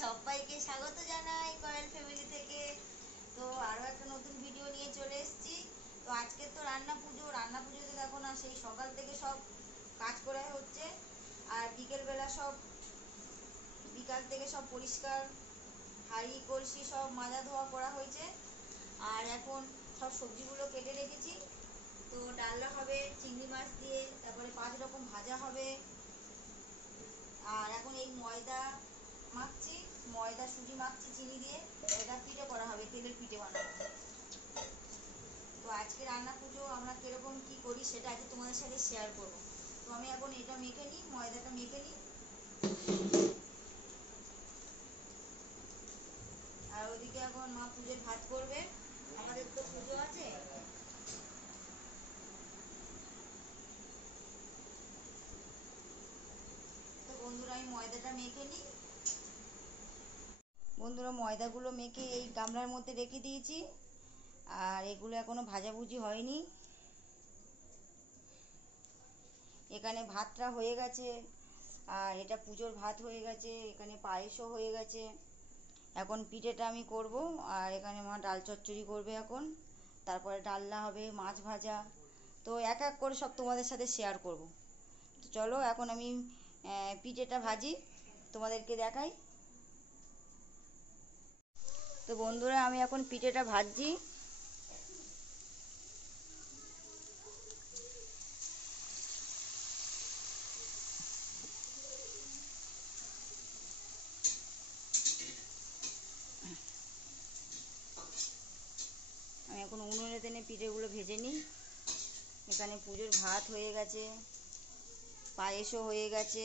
সবাইকে স্বাগত জানাই কয়েল ফ্যামিলি থেকে। তো আরও একটা নতুন ভিডিও নিয়ে চলে এসেছি। তো আজকে তো রান্না পুজোতে দেখো না, সেই সকাল থেকে সব কাজ করা হচ্ছে। আর বিকাল থেকে সব পরিষ্কার হাঁড়ি কলসি সব মাজা ধোয়া করা হয়েছে। আর এখন সব সবজিগুলো কেটে রেখেছি। তো ডালনা হবে চিংড়ি মাছ দিয়ে, তারপরে 5 রকম ভাজা হবে। আর এখন এই ময়দা সুজি মাখছি চিনি দিয়ে। এটা পিঠে করা হবে, তেলের পিঠে বানাবো। তো আজকে রান্না পুজো আমরা কিরকম কি করি সেটা আজকে তোমাদের সাথে শেয়ার করব। তো আমি এখন এটা মেখে নিই, ময়দাটা মেখে নিই। আর ওদিকে এখন মা পুজোর ভাত করবে, আমাদের তো পুজো আছে। তো বন্ধুরা আমি ময়দাটা মেখে নিই। বন্ধুরা ময়দাগুলো মেখে এই গামলার মধ্যে রেখে দিয়েছি। আর এগুলো এখনো ভাজাভুজি হয়নি। এখানে ভাতটা হয়ে গেছে, আর এটা পুজোর ভাত হয়ে গেছে, এখানে পায়েসও হয়ে গেছে। এখন পিঠেটা আমি করব। আর এখানে মা ডাল চচ্চড়ি করবে এখন, তারপরে ডালনা হবে, মাছ ভাজা। তো এক এক করে সব তোমাদের সাথে শেয়ার করব। তো চলো এখন আমি পিঠেটা ভাজি, তোমাদেরকে দেখাই। তো বন্ধুরা আমি এখন পিঠেটা ভাজছি। আমি এখন উনুনে টেনে পিঠেগুলো ভেজে নিই। এখানে পুজোর ভাত হয়ে গেছে, পায়েসও হয়ে গেছে,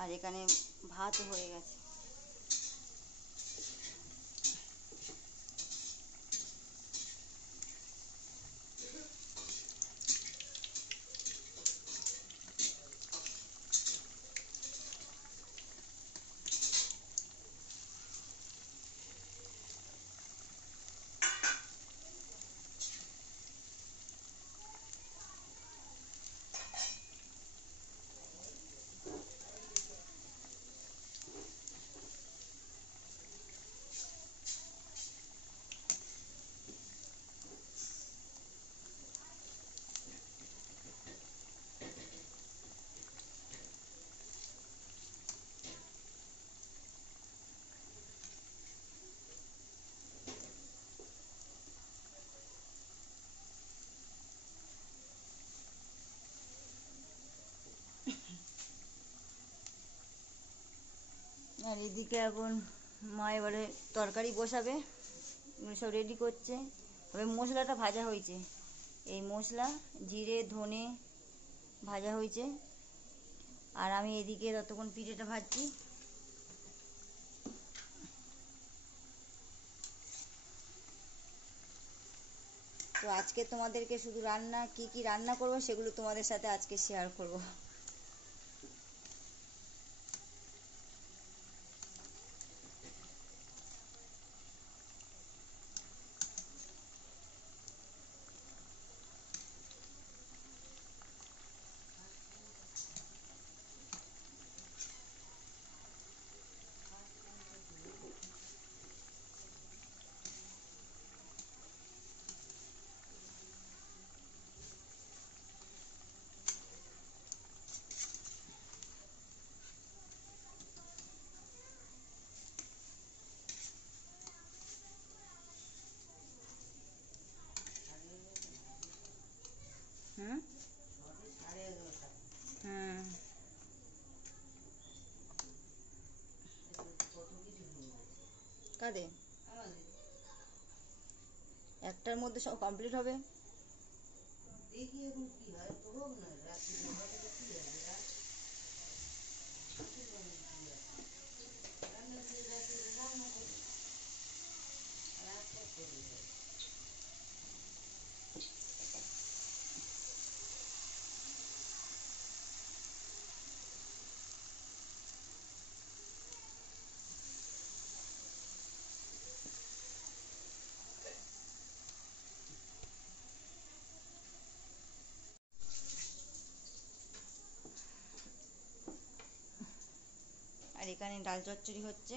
আর এখানে ভাতও হয়ে গেছে। আর এদিকে এখন মা এবারে তরকারি বসাবে, সব রেডি করছে। তবে মশলাটা ভাজা হয়েছে, এই মশলা জিরে ধনে ভাজা হয়েছে। আর আমি এদিকে ততক্ষণ পিঠেটা ভাজছি। তো আজকে তোমাদেরকে শুধু কি কি রান্না করবো সেগুলো তোমাদের সাথে আজকে শেয়ার করব। হুম হুম কাঁদে একটার মধ্যে সব কমপ্লিট হবে। দেখি এখন কি হয়, তো হোক না রাত্রি কি হবে। এখানে ডাল চচ্চড়ি হচ্ছে।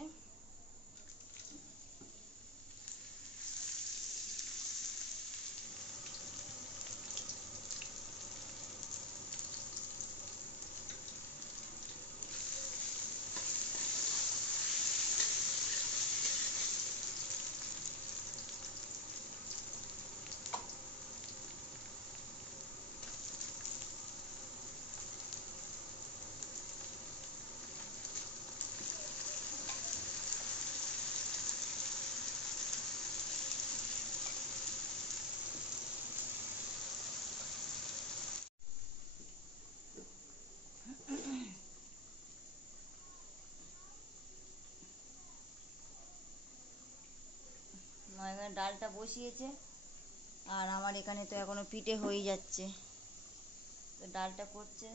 এখানে ডালটা বসিয়েছে, আর আমার এখানে তো এখনো পিঠে হয়ে যাচ্ছে, তো ডালটা করছে।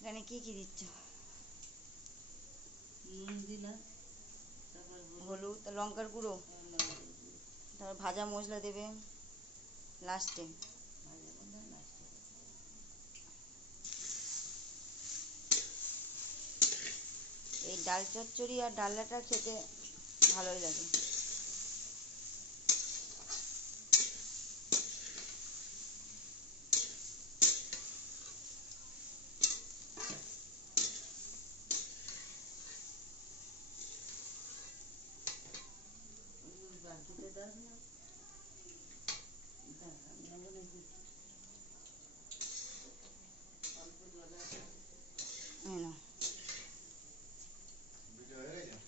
এখানে কি কি দিচ্ছ? হলুদ, লঙ্কার গুঁড়ো, তারপর ভাজা মশলা দেবে লাস্টে। এই ডাল চচ্চড়ি আর ডালনাটা খেতে ভালোই লাগে।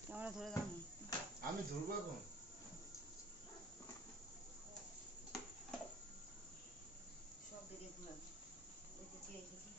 ক্যামেরা ধরে দাও না, আমি ধরবো এখন। সব দিকে ঘুরাবো, ওই দিকে এই দিকে।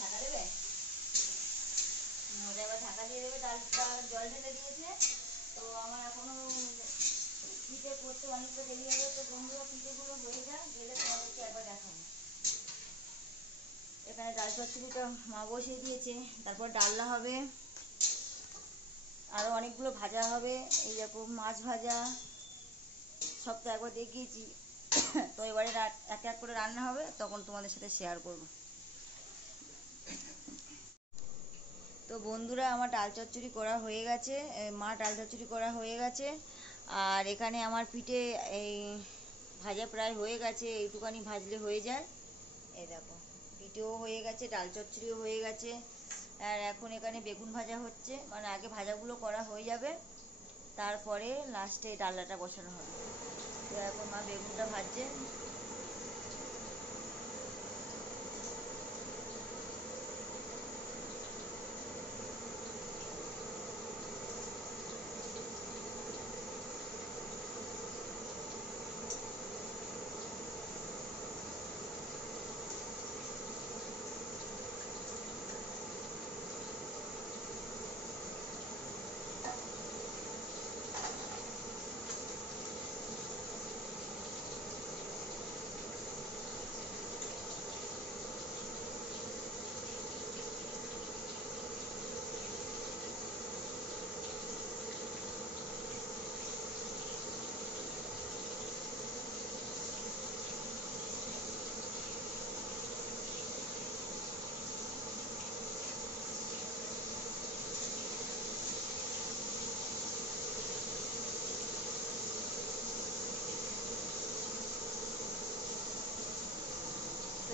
ঢাকা দেবে, ওটা এবার ঢাকা দিয়ে দেবে। ডালটা জল ঢেলে দিয়েছে, তো আমার এখনো পিঠে করতে অনেকটা দেরি হবে। তো বন্ধুরা পিঠেগুলো হয়ে যায়, গেলে তোমাদেরকে একবার দেখাবো। এখানে ডাল চচ্চড়িটা মা বসিয়ে দিয়েছে, তারপর ডালনা হবে, আরও অনেকগুলো ভাজা হবে। এই রকম মাছ ভাজা সব তো একবার দেখিয়েছি। তো এবারে এক এক করে রান্না হবে, তখন তোমাদের সাথে শেয়ার করব। তো বন্ধুরা আমার ডাল চচ্চড়ি করা হয়ে গেছে, মা ডাল চচ্চড়ি করা হয়ে গেছে। আর এখানে আমার পিঠে এই ভাজা প্রায় হয়ে গেছে, এইটুখানি ভাজলে হয়ে যায়। এই দেখো পিঠেও হয়ে গেছে, ডাল চচ্চড়িও হয়ে গেছে। আর এখন এখানে বেগুন ভাজা হচ্ছে, মানে আগে ভাজাগুলো করা হয়ে যাবে, তারপরে লাস্টে ডালনাটা বসানো হবে। তো এখন মা বেগুনটা ভাজছে।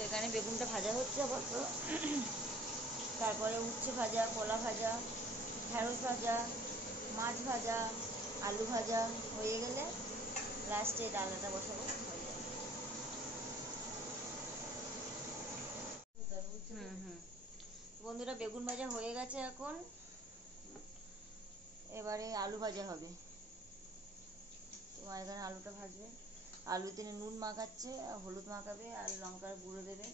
এখানে বেগুনটা ভাজা হচ্ছে আপাতত। তারপরে উচ্ছে ভাজা, কলা ভাজা, ঢেঁড়স ভাজা, মাছ ভাজা, আলু ভাজা হয়ে গেলে লাস্টে ডালনাটা বসাবো, হয়ে যাবে। বন্ধুরা, বেগুন ভাজা হয়ে গেছে। এখন এবারে আলু ভাজা হবে। তোমার এখানে আলুটা ভাজবে, আলুতে নুন মাখাচ্ছে, হলুদ মাখাবে আর লঙ্কার গুঁড়ো দেবে।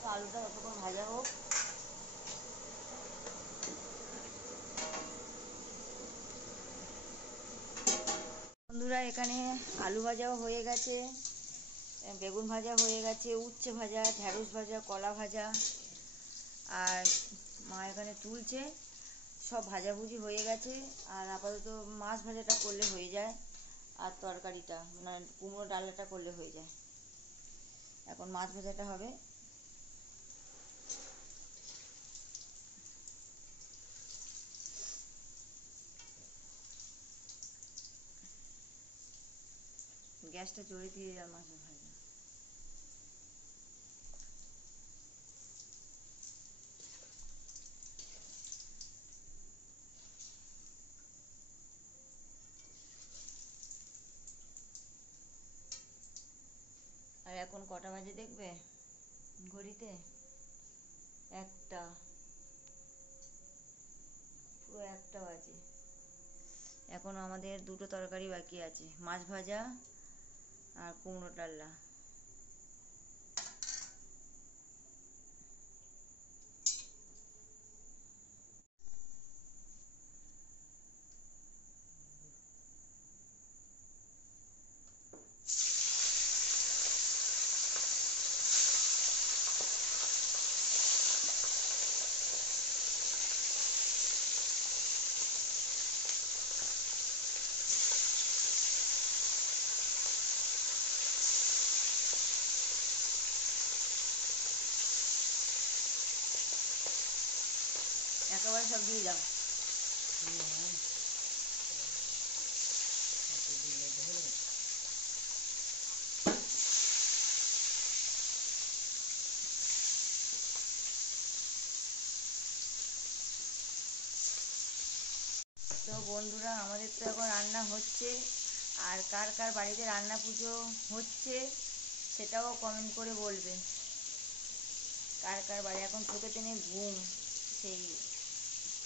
তো আলুটা যতক্ষণ ভাজা হোক। বন্ধুরা, এখানে আলু ভাজাও হয়ে গেছে, বেগুন ভাজা হয়ে গেছে, উচ্ছে ভাজা, ঢেঁড়স ভাজা, কলা ভাজা, আর মা এখানে তুলছে। সব ভাজাভুজি হয়ে গেছে। আর আপাতত মাছ ভাজাটা করলে হয়ে যায়, আর তরকারিটা মানে কুমড়ো ডালাটা করলে হয়ে যায়। এখন মাছ ভাজাটা হবে। গ্যাসটা জোরে দিয়ে আর মাছ ভাজা। আর এখন কটা বাজে দেখবে ঘড়িতে? একটা, পুরো একটা বাজে। এখন আমাদের দুটো তরকারি বাকি আছে, মাছ ভাজা আর কুমড়ো ডাল্লা। একেবারে সব দিয়ে দাও। তো বন্ধুরা, আমাদের তো এখন রান্না হচ্ছে। আর কার কার বাড়িতে রান্না পুজো হচ্ছে সেটাও কমেন্ট করে বলবে। কার কার বাড়ি এখন চোখে টেনে ঘুম, সেই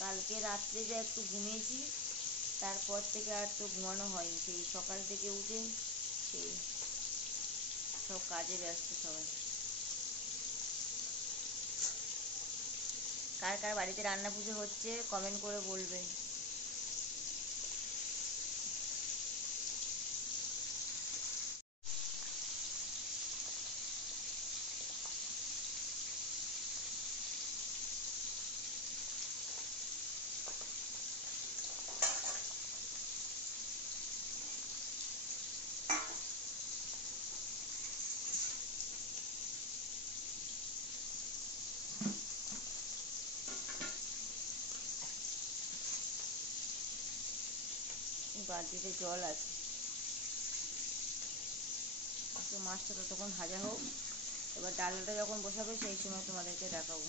কালকে রাত্রে যা একটু ঘুমিয়েছি, তারপর থেকে আর তো ঘুমানো হয়নি। সেই সকাল থেকে উঠে সেই সব কাজে ব্যস্ত সবাই। কার কার বাড়িতে রান্না পুজো হচ্ছে কমেন্ট করে বলবে। বালতিতে জল আছে, তো মাছটা ততক্ষণ ভাজা হোক। এবার ডালটা যখন বসাবে সেই সময় তোমাদেরকে দেখাবো।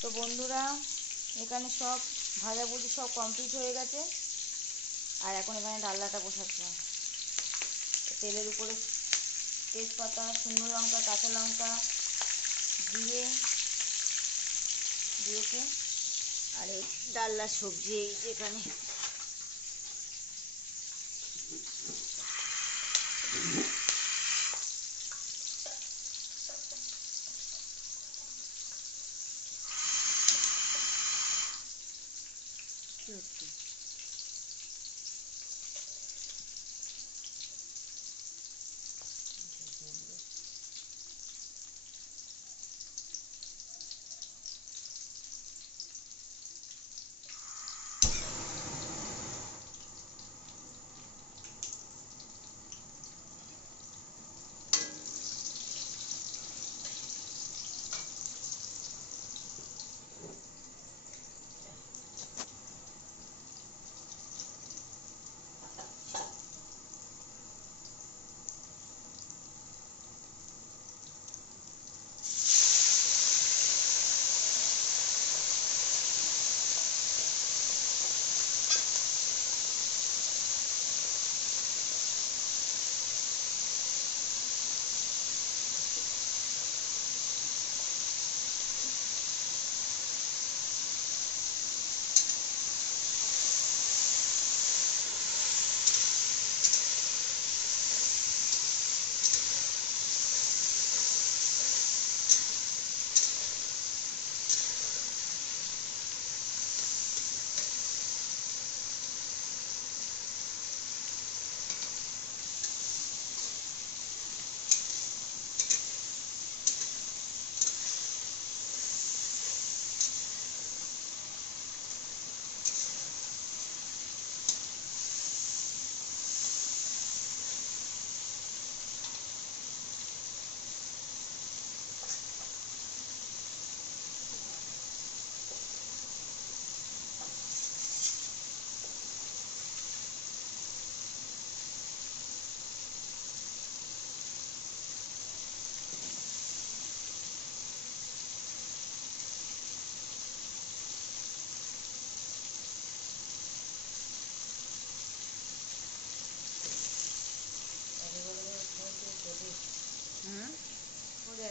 তো বন্ধুরা, এখানে সব ভাজাভুজি সব কমপ্লিট হয়ে গেছে। আর এখন এখানে ডালনাটা বসাচ্ছি। তেলের উপরে তেজপাতা, শুকনো লঙ্কা, কাঁচা লঙ্কা, জিরে দিয়েছে। আর এই ডালনার সবজি এই যেখানে কি হচ্ছে,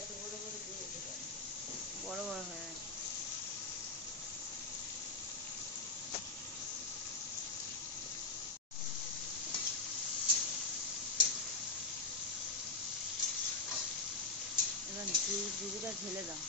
এত বড় বড় দিয়েছে, বড় বড় হয়ে গেছে। এবার গ্রেভিটা ঢেলে দাও।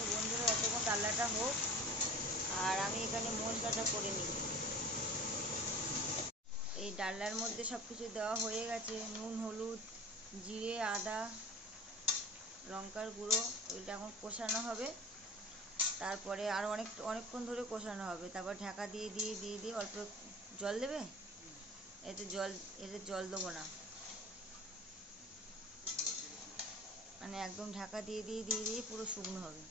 তো বন্ধুরা, এতক্ষণ ডালনাটা হোক আর আমি এখানে মশলাটা করে নিই। এই ডালনার মধ্যে সব কিছু দেওয়া হয়ে গেছে, নুন, হলুদ, জিরে, আদা, লঙ্কার গুঁড়ো। ওইটা এখন কষানো হবে। তারপরে আর অনেকক্ষণ ধরে কষানো হবে। তারপর ঢাকা দিয়ে দিয়ে দিয়ে দিয়ে অল্প জল দেবে। এতে জল দেবো না, মানে একদম ঢাকা দিয়ে দিয়ে দিয়ে দিয়ে পুরো শুকনো হবে।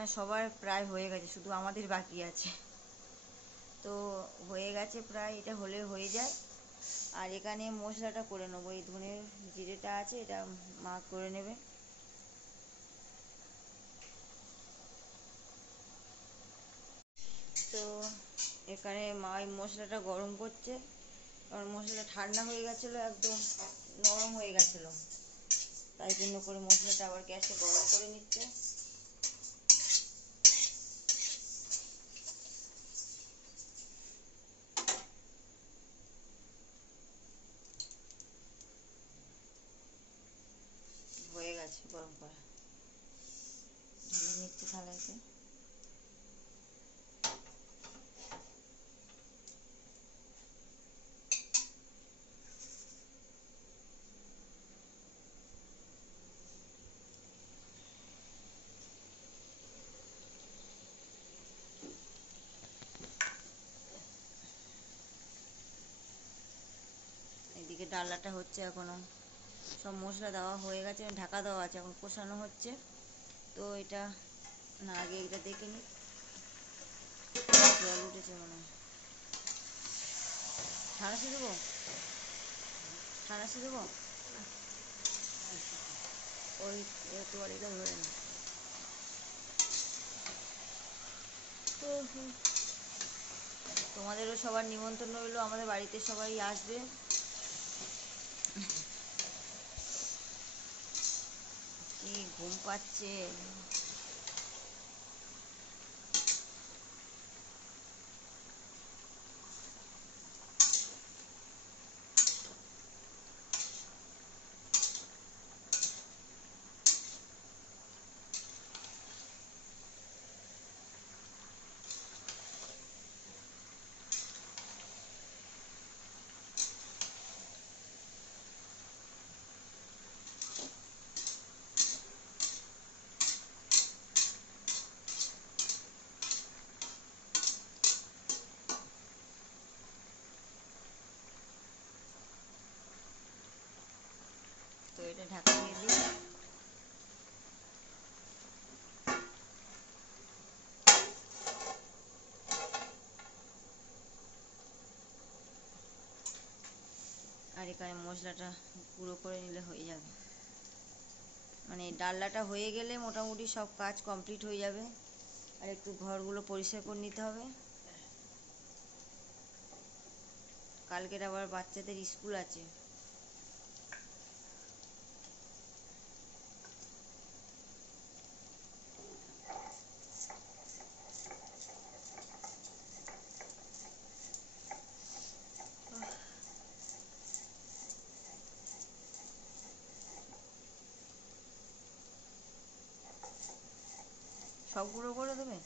এখানে সবার প্রায় হয়ে গেছে, শুধু আমাদের বাকি আছে। তো হয়ে গেছে প্রায়, এটা হলে হয়ে যায়। আর এখানে মশলাটা করে নেবো, এই ধনের জিরেটা আছে এটা মা করে নেবে। তো এখানে মা এই মশলাটা গরম করছে, কারণ মশলাটা ঠান্ডা হয়ে গেছিলো, একদম নরম হয়ে গেছিলো, তাই জন্য করে মশলাটা আবার গ্যাসে গরম করে নিচ্ছে। হয়ে গেছে গরম করা, ঢেলে নিচ্ছে থালাইতে। এদিকে ডালনাটা হচ্ছে এখনো, সব মশলা দেওয়া হয়ে গেছে, ঢাকা দেওয়া আছে, এখন কষানো হচ্ছে। তো এটা না, আগে এটা দেখে নি, জল উঠেছে মনে হয়। ঠানাসি দেবো, ঠানাসি দেবো, ওই একটু এটা ধরে নি। তোমাদেরও সবার নিমন্ত্রণ রইলো, আমাদের বাড়িতে সবাই আসবে। কি ঘুম পাচ্ছে। তো এটা ঢাকা দিয়ে দিই। আর এখানে মশলাটা গুঁড়ো করে নিলে হয়ে যাবে, মানে ডালনাটা হয়ে গেলে মোটামুটি সব কাজ কমপ্লিট হয়ে যাবে। আর একটু ঘরগুলো পরিষ্কার করে নিতে হবে, কালকের আবার বাচ্চাদের স্কুল আছে। সব গুঁড়ো করে দেবে।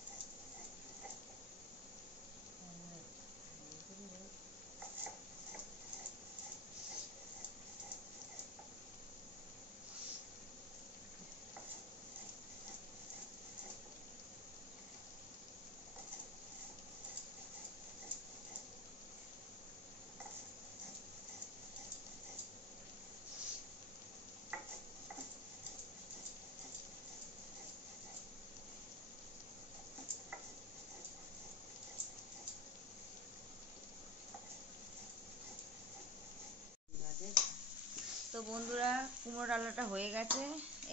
তো বন্ধুরা, কুমড়ো ডালনাটা হয়ে গেছে,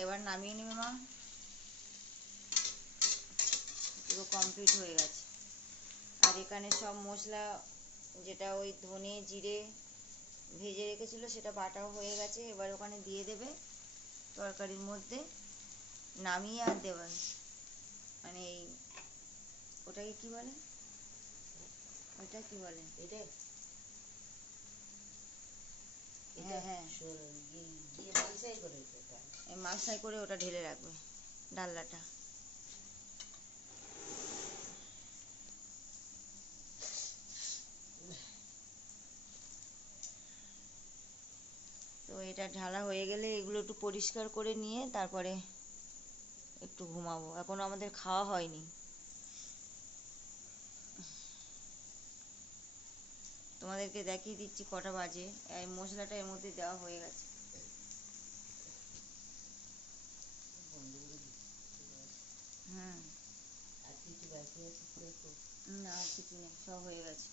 এবার নামিয়ে নেবে মা, পুরো কমপ্লিট হয়ে গেছে। আর এখানে সব মশলা, যেটা ওই ধনে জিরে ভেজে রেখেছিল সেটা বাটাও হয়ে গেছে, এবার ওখানে দিয়ে দেবে তরকারির মধ্যে, নামিয়ে আর দেবে, মানে এই ওটাকে কি বলে, ওটা কি বলে, হ্যাঁ হ্যাঁ, মালসাই করে ওটা ঢেলে রাখবে ডালনাটা। তো এটা ঢালা হয়ে গেলে এগুলো একটু পরিষ্কার করে নিয়ে তারপরে একটু ঘুমাবো, এখনো আমাদের খাওয়া হয়নি। তোমাদেরকে দেখিয়ে দিচ্ছি কটা বাজে, এই মশলাটা এর মধ্যে দেওয়া হয়ে গেছে। হুম, না আর কিছু নেই, সব হয়ে গেছে,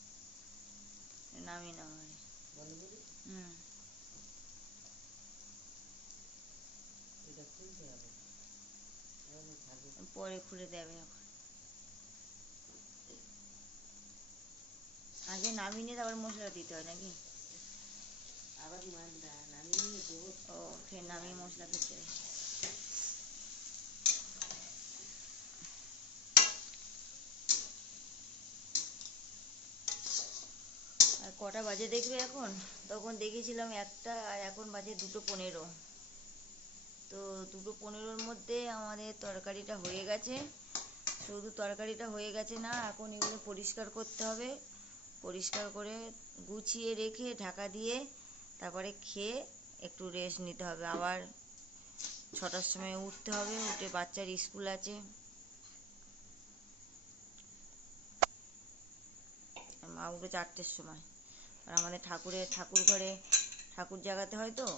নামিয়ে নাও। হুম, পরে খুলে দেবে এখন। আগে নামিয়ে নিয়ে তারপর মশলা দিতে হয় নাকি? আবার নামিয়ে নিয়ে দেবো। ও ফের নামিয়ে মশলা দিতে হয়। আর কটা বাজে দেখবে এখন? তখন দেখেছিলাম 1টা, আর এখন বাজে 2:15। তো 2:15-র মধ্যে আমাদের তরকারিটা হয়ে গেছে। শুধু তরকারিটা হয়ে গেছে না, এখন এগুলো পরিষ্কার করতে হবে। পরিষ্কার করে গুছিয়ে রেখে ঢাকা দিয়ে তারপরে খেয়ে একটু রেস্ট নিতে হবে। আবার 6টার সময় উঠতে হবে, উঠে বাচ্চার স্কুল আছে। মা উঠবে 4টের সময়। আর আমাদের ঠাকুর ঘরে ঠাকুর জাগাতে হয় তো।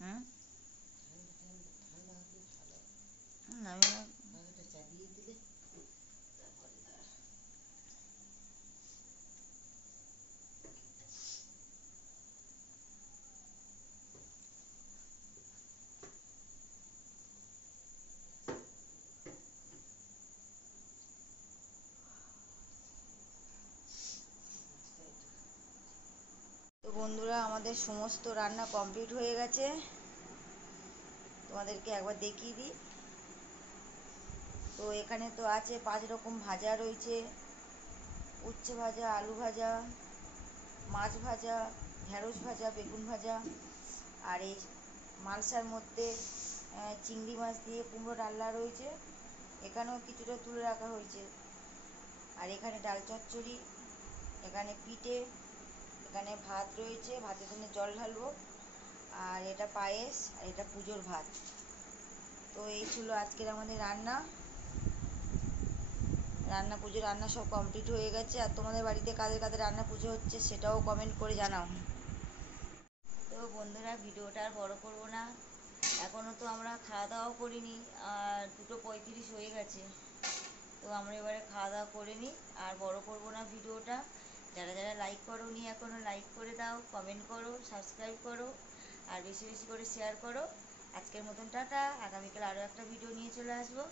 হুম, নামি না। তো বন্ধুরা, আমাদের সমস্ত রান্না কমপ্লিট হয়ে গেছে। তোমাদেরকে একবার দেখিয়ে দিই। তো এখানে তো আছে 5 রকম ভাজা রয়েছে: উচ্ছে ভাজা, আলু ভাজা, মাছ ভাজা, ঢেঁড়স ভাজা, বেগুন ভাজা। আর এই মালসার মধ্যে চিংড়ি মাছ দিয়ে কুমড়ো ডালনা রয়েছে, এখানেও কিছুটা তুলে রাখা হয়েছে। আর এখানে ডাল চচ্চড়ি, এখানে পিঠে, এখানে ভাত রয়েছে, ভাতের জন্য জল ঢালবো। আর এটা পায়েস, আর এটা পুজোর ভাত। তো এই ছিল আজকের আমাদের পুজো রান্না সব কমপ্লিট হয়ে গেছে। আর তোমাদের বাড়িতে কাদের কাদের রান্না পুজো হচ্ছে সেটাও কমেন্ট করে জানাও। তো বন্ধুরা, ভিডিওটা আর বড় করব না। এখনও তো আমরা খাওয়া দাওয়াও করিনি, আর 2:35 হয়ে গেছে। তো আমরা এবারে খাওয়া দাওয়া করে নিই, আর বড় করব না ভিডিওটা। যারা যারা লাইক করো নি এখনও, লাইক করে দাও, কমেন্ট করো, সাবস্ক্রাইব করো, আর বেশি বেশি করে শেয়ার করো। আজকের মতন টাটা। আগামীকাল আরও একটা ভিডিও নিয়ে চলে আসবো।